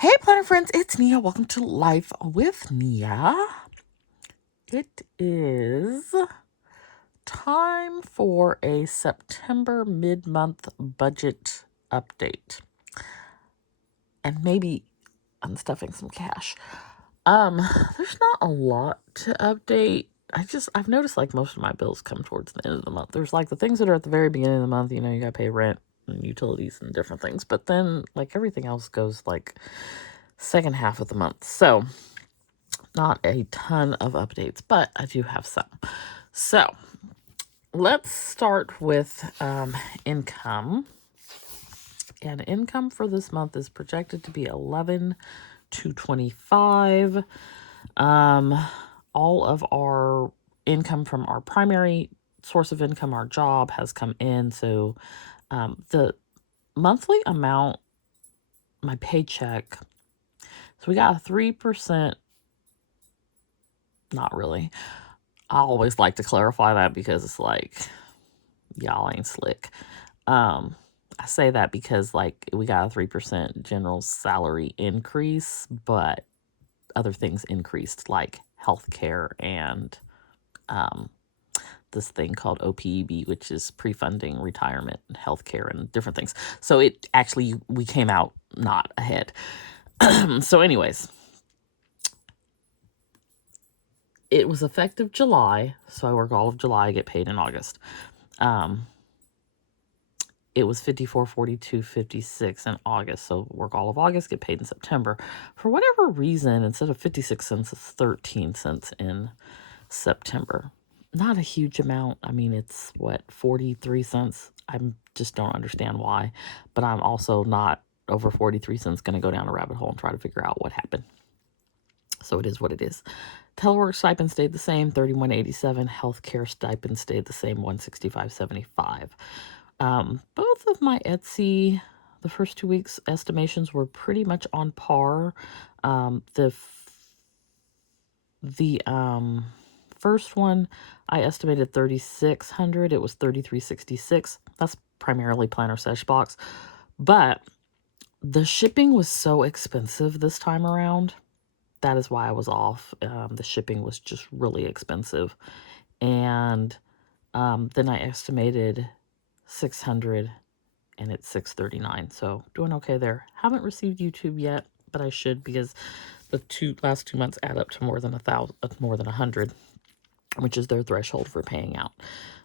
Hey, planner friends, it's Nia. Welcome to Life with Nia. It is time for a September mid-month budget update and maybe unstuffing some cash. There's not a lot to update. I've noticed like most of my bills come towards the end of the month. There's like the things that are at the very beginning of the month, you gotta pay rent and utilities and different things. But then like everything else goes like second half of the month. So not a ton of updates, but I do have some. So let's start with income. And income for this month is projected to be 11 to 25. All of our income from our primary source of income, our job, has come in. So the monthly amount, my paycheck, so we got a 3%. Not really. I always like to clarify that because it's like, y'all ain't slick. I say that because like we got a 3% general salary increase, but other things increased like healthcare and this thing called OPEB, which is pre-funding retirement and healthcare and different things. So it actually, we came out not ahead. So anyways, it was effective July. So I work all of July, I get paid in August. It was 54.42.56 in August. So work all of August, get paid in September. For whatever reason, instead of 56 cents, it's 13 cents in September. Not a huge amount. I mean, it's what, 43 cents? I just don't understand why. But I'm also not over 43 cents going to go down a rabbit hole and try to figure out what happened. So it is what it is. Telework stipend stayed the same, $31.87. Healthcare stipend stayed the same, $165.75. Both of my Etsy, the first 2 weeks estimations were pretty much on par. The first one I estimated 3,600. It was 3,366. That's primarily planner sesh box, but the shipping was so expensive this time around. That is why I was off. The shipping was just really expensive, and then I estimated 600 and it's 639. So doing okay there. Haven't received YouTube yet, but I should because the last 2 months add up to more than 100, which is their threshold for paying out.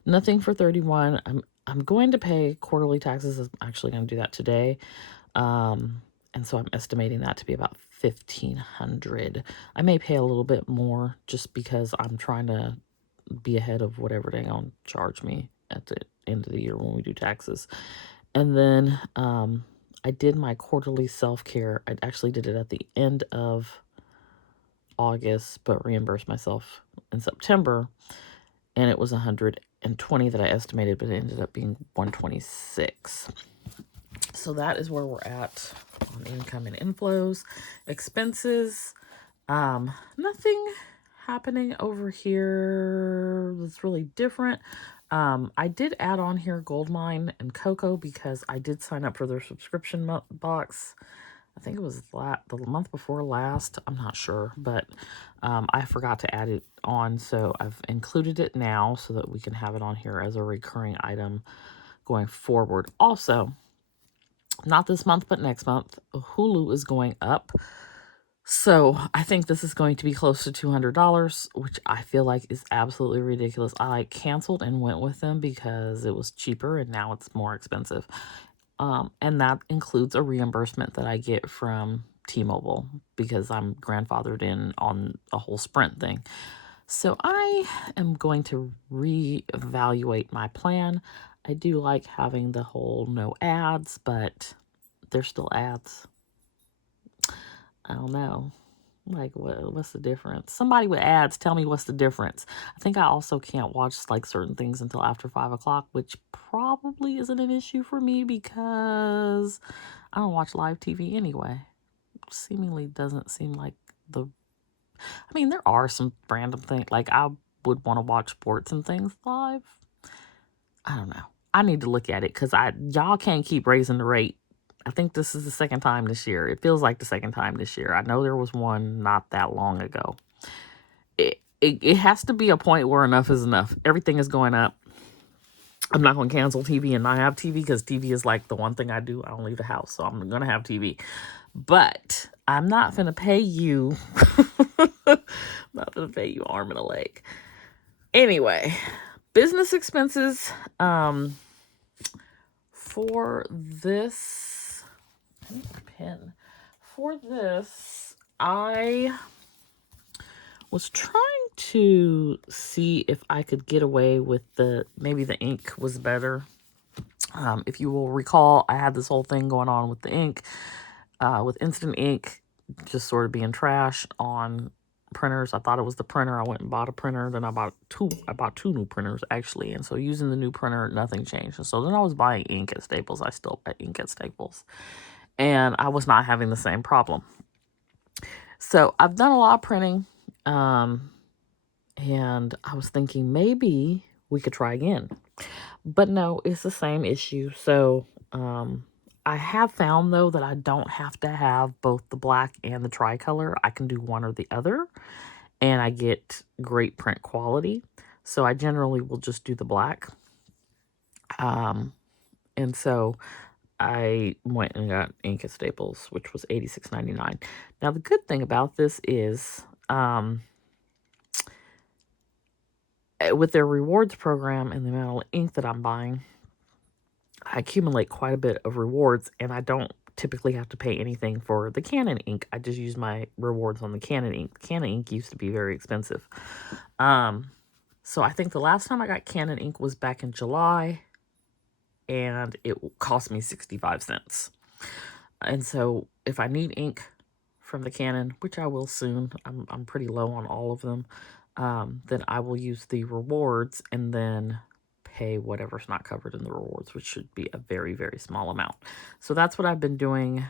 Nothing for 31. I'm going to pay quarterly taxes. I'm actually going to do that today. And so I'm estimating that to be about 1,500. I may pay a little bit more just because I'm trying to be ahead of whatever they're going to charge me at the end of the year when we do taxes. And then I did my quarterly self-care. I actually did it at the end of August, but reimbursed myself in September. And it was 120 that I estimated, but it ended up being 126. So that is where we're at on income and inflows. Expenses, nothing happening over here that's really different. I did add on here Goldmine and Coco because I did sign up for their subscription box. I think it was the month before last. I'm not sure, but I forgot to add it on, so I've included it now so that we can have it on here as a recurring item going forward. Also, not this month, but next month, Hulu is going up. So I think this is going to be close to $200, which I feel like is absolutely ridiculous. I canceled and went with them because it was cheaper and now it's more expensive. And that includes a reimbursement that I get from T-Mobile because I'm grandfathered in on a whole Sprint thing. So I am going to reevaluate my plan. I do like having the whole no ads, but there's still ads. I don't know. Like, what's the difference? Somebody with ads, tell me what's the difference. I think I also can't watch like certain things until after 5 o'clock, which probably isn't an issue for me because I don't watch live TV anyway. Seemingly doesn't seem like I mean, there are some random things, like I would want to watch sports and things live. I don't know. I need to look at it because y'all can't keep raising the rate. I think this is the second time this year. It feels like the second time this year. I know there was one not that long ago. It has to be a point where enough is enough. Everything is going up. I'm not going to cancel TV and not have TV because TV is like the one thing I do. I don't leave the house, so I'm going to have TV. But I'm not going to pay you. Not going to pay you arm and a leg. Anyway, business expenses for this. I need a pen. For this, I was trying to see if I could get away with maybe the ink was better. If you will recall, I had this whole thing going on with the ink, with instant ink, just sort of being trash on printers. I thought it was the printer. I went and bought a printer. Then I bought two new printers actually. And so using the new printer, nothing changed. And so then I was buying ink at Staples. I still buy ink at Staples. And I was not having the same problem. So I've done a lot of printing. And I was thinking maybe we could try again. But no, it's the same issue. So I have found, though, that I don't have to have both the black and the tricolor. I can do one or the other, and I get great print quality. So I generally will just do the black. And so I went and got ink at Staples, which was $86.99. Now, the good thing about this is with their rewards program and the amount of ink that I'm buying, I accumulate quite a bit of rewards, and I don't typically have to pay anything for the Canon ink. I just use my rewards on the Canon ink. Canon ink used to be very expensive. So I think the last time I got Canon ink was back in July, and it cost me 65 cents. And so if I need ink from the Canon, which I will soon, I'm pretty low on all of them, then I will use the rewards and then pay whatever's not covered in the rewards, which should be a very, very small amount. So that's what I've been doing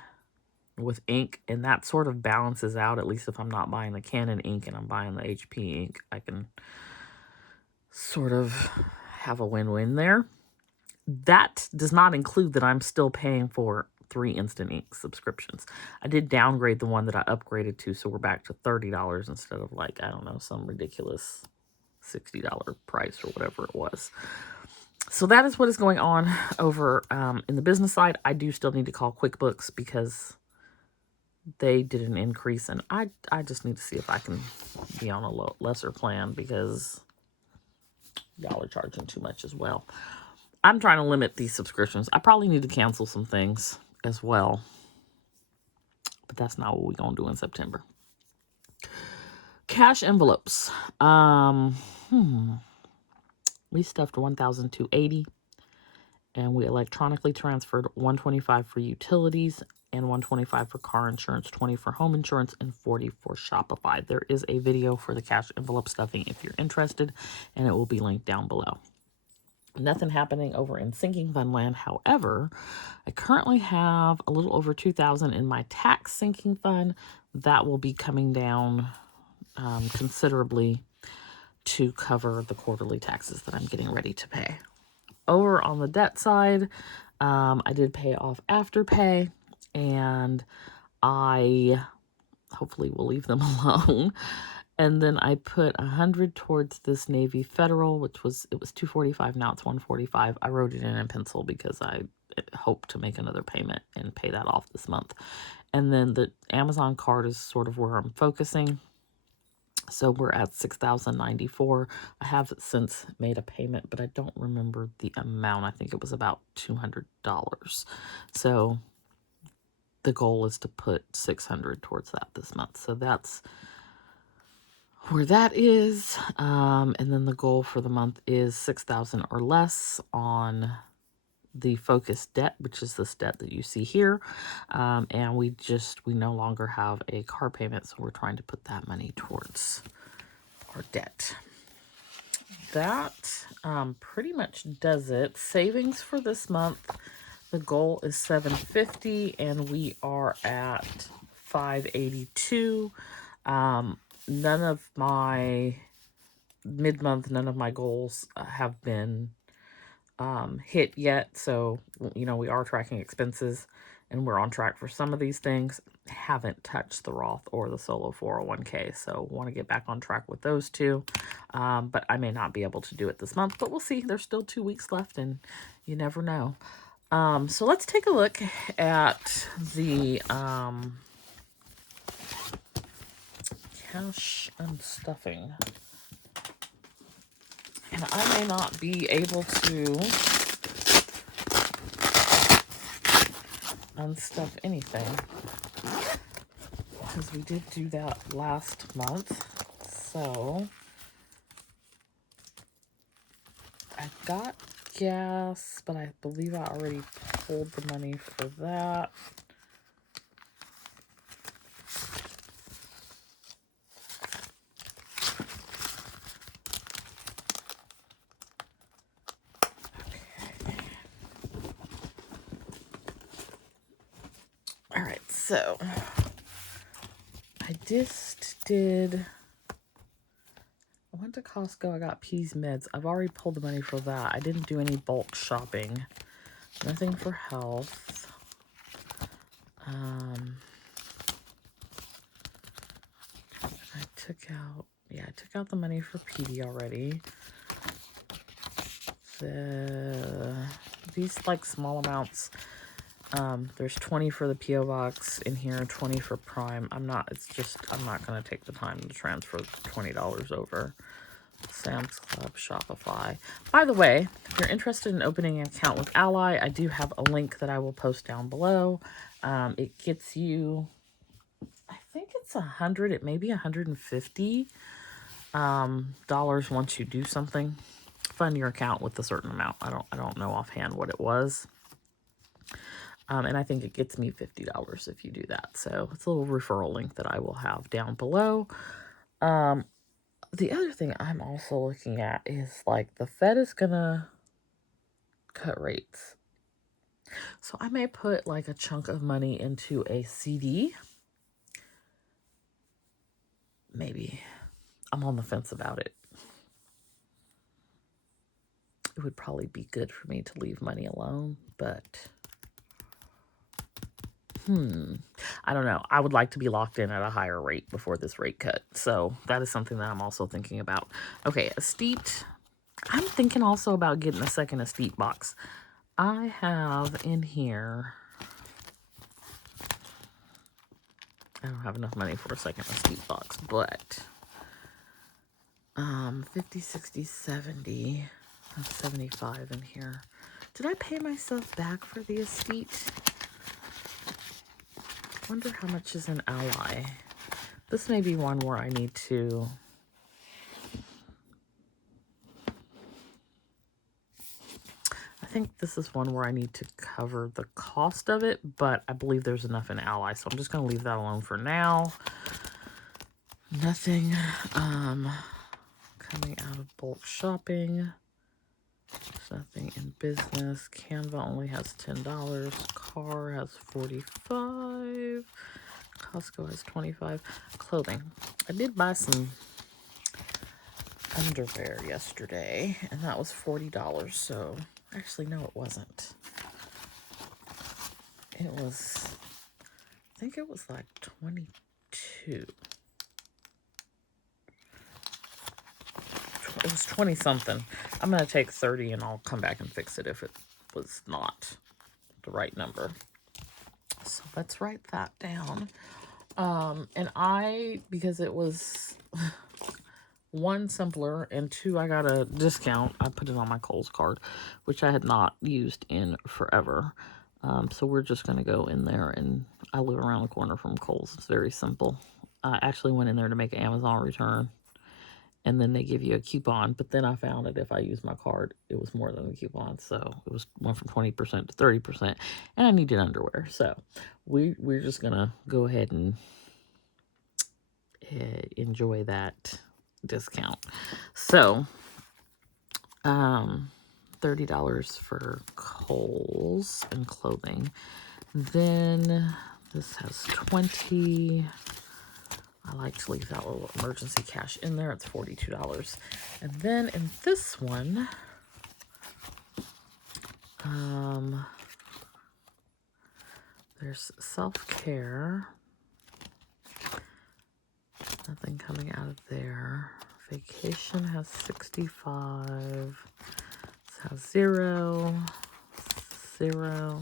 with ink, and that sort of balances out. At least if I'm not buying the Canon ink and I'm buying the HP ink, I can sort of have a win-win there. That does not include that I'm still paying for 3 instant ink subscriptions. I did downgrade the one that I upgraded to, so we're back to $30 instead of, like, I don't know, some ridiculous $60 price or whatever it was. So that is what is going on over in the business side. I do still need to call QuickBooks because they did an increase, and I just need to see if I can be on a lesser plan because y'all are charging too much as well. I'm trying to limit these subscriptions. I probably need to cancel some things as well, but that's not what we're going to do in September. Cash envelopes. We stuffed 1,280, and we electronically transferred $125 for utilities and $125 for car insurance, $20 for home insurance, and $40 for Shopify. There is a video for the cash envelope stuffing if you're interested, and it will be linked down below. Nothing happening over in sinking fund land. However, I currently have a little over $2,000 in my tax sinking fund. That will be coming down considerably to cover the quarterly taxes that I'm getting ready to pay. Over on the debt side, I did pay off Afterpay, and I hopefully will leave them alone. And then I put 100 towards this Navy Federal, it was $245. Now it's $145. I wrote it in pencil because I hope to make another payment and pay that off this month. And then the Amazon card is sort of where I'm focusing. So we're at $6,094. I have since made a payment, but I don't remember the amount. I think it was about $200. So the goal is to put $600 towards that this month. So that's where that is. And then the goal for the month is $6,000 or less on the focused debt, which is this debt that you see here. And we no longer have a car payment, so we're trying to put that money towards our debt. That pretty much does it. Savings for this month, the goal is $750, and we are at $582. None of my mid-month, none of my goals have been hit yet. So, we are tracking expenses, and we're on track for some of these things. Haven't touched the Roth or the solo 401k, so want to get back on track with those two. But I may not be able to do it this month, but we'll see. There's still 2 weeks left, and you never know. So let's take a look at the cash unstuffing. And I may not be able to unstuff anything, because we did do that last month. So I got gas, but I believe I already pulled the money for that. All right, so I just did, I went to Costco, I got Petey's meds. I've already pulled the money for that. I didn't do any bulk shopping. Nothing for health. I took out the money for Petey already. These like small amounts. There's 20 for the P.O. Box in here, 20 for Prime. I'm not going to take the time to transfer $20 over. Sam's Club, Shopify. By the way, if you're interested in opening an account with Ally, I do have a link that I will post down below. It gets you, I think it's 100, it may be $150 dollars once you do something. Fund your account with a certain amount. I don't know offhand what it was. And I think it gets me $50 if you do that. So it's a little referral link that I will have down below. The other thing I'm also looking at is like the Fed is gonna cut rates. So I may put like a chunk of money into a CD. Maybe. I'm on the fence about it. It would probably be good for me to leave money alone, but I don't know. I would like to be locked in at a higher rate before this rate cut. So that is something that I'm also thinking about. Okay, Aesthete. I'm thinking also about getting a second Aesthete box. I have in here, I don't have enough money for a second Aesthete box, but 50, 60, 70, 75 in here. Did I pay myself back for the Aesthete? I wonder how much is an Ally. This may be one where I need to... I think this is one where I need to cover the cost of it, but I believe there's enough in Ally, so I'm just going to leave that alone for now. Nothing coming out of bulk shopping. There's nothing in business. Canva only has $10. Car has $45. Costco has $25. Clothing. I did buy some underwear yesterday, and that was $40. So, actually, no, it wasn't. It was, I think it was like 22. It was 20 something. I'm going to take 30 and I'll come back and fix it if it was not the right number. So let's write that down. And because it was one, simpler, and two, I got a discount. I put it on my Kohl's card, which I had not used in forever. So we're just going to go in there, and I live around the corner from Kohl's. It's very simple. I actually went in there to make an Amazon return, and then they give you a coupon. But then I found that if I use my card, it was more than the coupon. So it went from 20% to 30%, and I needed underwear. So we're just going to go ahead and enjoy that discount. So $30 for Kohl's and clothing. Then this has 20. I like to leave that little emergency cash in there. It's $42. And then in this one, there's self-care. Nothing coming out of there. Vacation has 65. This has 0. 0.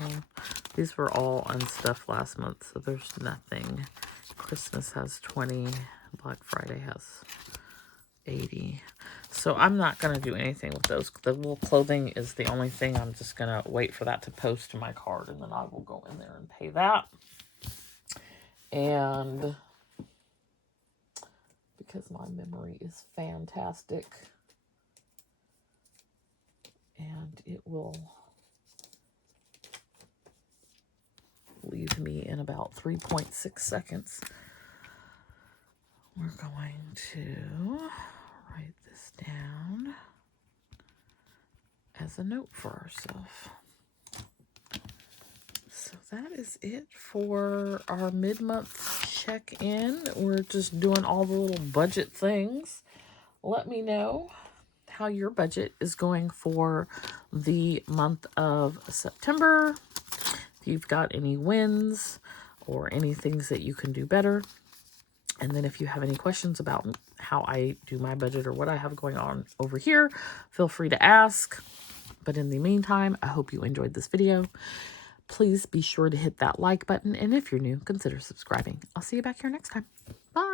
These were all unstuffed last month, so there's nothing. Christmas has 20. Black Friday has 80. So I'm not going to do anything with those. The little clothing is the only thing. I'm just going to wait for that to post to my card, and then I will go in there and pay that. And because my memory is fantastic, and it will leave me in about 3.6 seconds. We're going to write this down as a note for ourselves. So that is it for our mid-month check-in. We're just doing all the little budget things. Let me know how your budget is going for the month of September. If you've got any wins or any things that you can do better. And then if you have any questions about how I do my budget or what I have going on over here, feel free to ask. But in the meantime, I hope you enjoyed this video. Please be sure to hit that like button. And if you're new, consider subscribing. I'll see you back here next time. Bye.